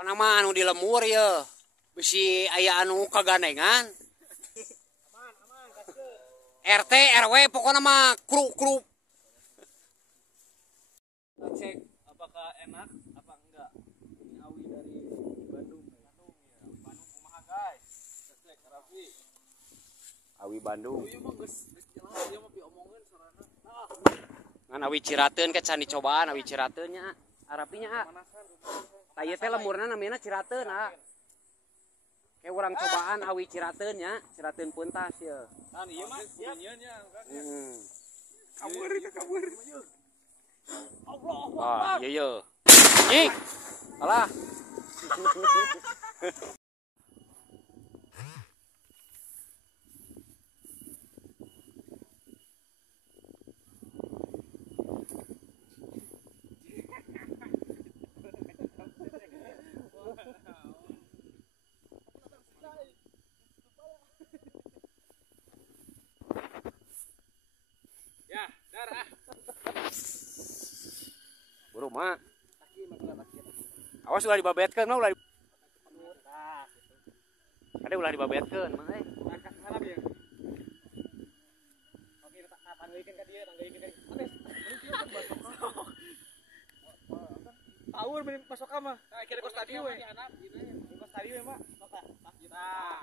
Nama anu di lemur ya bisi aya anu kagandengan RT RW pokoknya mah kru cek apakah enak apa enggak ini awi dari Bandung ya Bandung kumaha guys cek Raffi awi Bandung ieu mah geus jelas ieu mah diomongkeun sarana ngan awi Cirateun ke can dicobaan awi Cirateun nya arapinya tah ieu teh lemurna namina Cirateun kayak orang cobaan awi Cirateun nya Cirateun Puntas ya kan ieu mah nyeunnya kabur itu kabur Allahu wah Akbar iya nyik alah ya darah buru mah awas ulah dibabetkeun mah ulah ada ulah dibabetkeun mah harap ya oke tanggeulikeun ka dieu tanggeulikeun Tawur bener masuk mah. Nah, kira kos tadi we. Kos tadi we mah. Nah.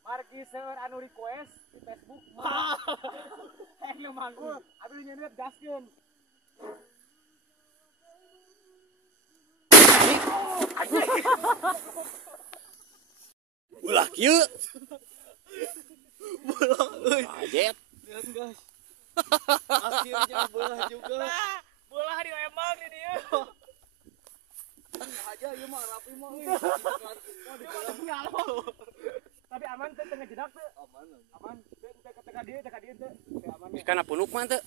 Margi seueur anu request di Facebook mah. Anu manggul, abi nyeuneup gaskeun. ulah kieu Bola euy. ajet Lihat guys. Akhirnya bola juga. Bola di emang di dieu. Aja ieu mah rapi mah euy. Tapi aman teh tengah jedak teh. Aman. Teka dieu teh. Aman. geus kana punuk mah teu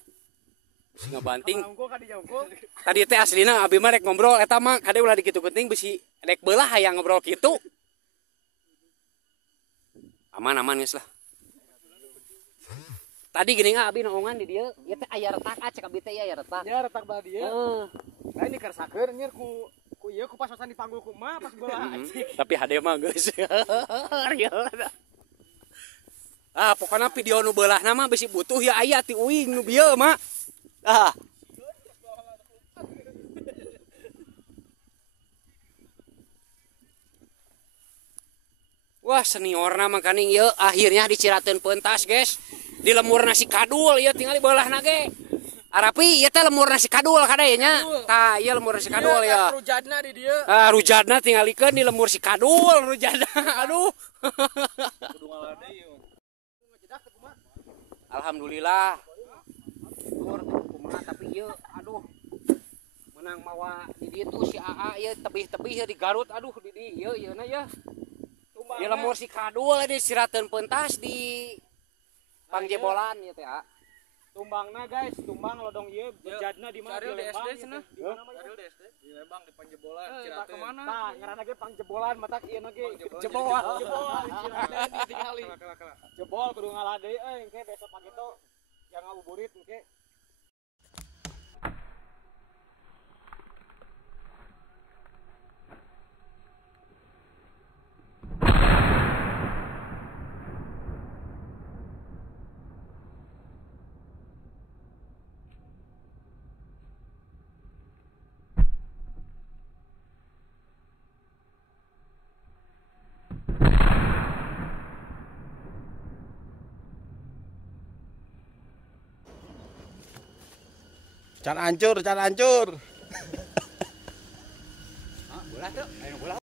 geus ngabanting Unggul ka dieu unggul. tadi teh aslina abi mah rek ngobrol eta mah kade ulah dikitu geuting bisi rek beulah hayang ngobrol kitu aman geus lah tadi geuning abi naongan di dieu ieu teh aya retak cek abi teh aya retak Ya retak bala dieu. heeh Lain dikersakeun nyer ku ieu ku pas-pasan dipanggul ku mah pas bola acik. tapi hade mah geus ah pokona video nu beulahna mah bisi butuh ya aya ti uing nu bieu mah ah wah seniorna mah kaning ieu akhirnya di Cirateun Puntas guys di lemur nasi kadul ieu tinggal di beulahna ge arapi ieu teh lemur nasi kadul kadaya nya tah ieu lemur nasi kadul ya Rujadna di dieu. ah rujadna tingalikeun di lemur si kadul rujadna aduh Kudu ngalade ieu. alhamdulillah tur kumaha tapi ieu aduh menang mawa di dieu tuh si AA ieu tebih-tebih di Garut aduh di dieu ieuna ya di lemur si kadul di Cirateun Puntas di Pangjebolan ieu teh Tumbangna guys, tumbang lodong ieu bejadna di mana di Lembang. SD cenah. Di mana mah di SD? Di Lembang di Panjebolan, Cirateun. kemana? Tah, ngaranna ge Pangjebolan, matak ieu na ge Jebol. Jebol Cirateun ditingali. Jebol kudu ngaladeui engke besok pagi tuh yang ngabuburit engke. Can hancur. Bola tuh, ayo bola.